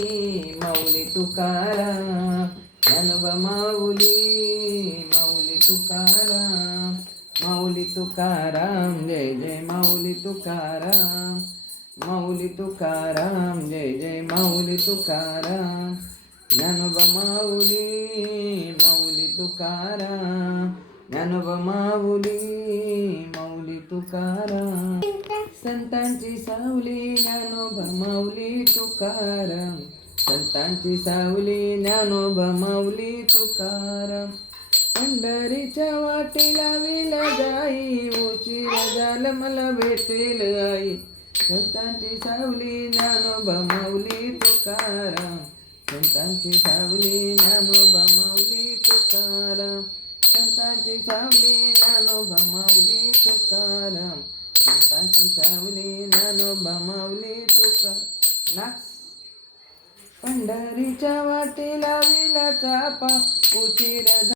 माऊली तुकाराम, ज्ञानोबा माऊली, माऊली तुकाराम, माऊली तुकाराम, जय जय माऊली तुकाराम, माऊली तुकाराम, जय जय माऊली तुकाराम, ज्ञानोबा माऊली, माऊली तुकाराम, ज्ञानोबा माऊली, माऊली तुकाराम, संतांची सावली ज्ञानोबा माऊली तुकाराम, संतांची सावली ज्ञानोबा माऊली तुकाराम, पंढरीच्या वाटेला विला जाई, उशीर झाला मला भेटेल आई, संतांची सावली ज्ञानोबा माऊली तुकाराम, संतांची सावली ज्ञानोबा माऊली तुकाराम, संतांची सावली ज्ञानोबा माऊली तुकाराम, संतांची सावली ज्ञानोबा माऊली तुकाराम. पंढरीच्या वाटेला विला चापा, उशीर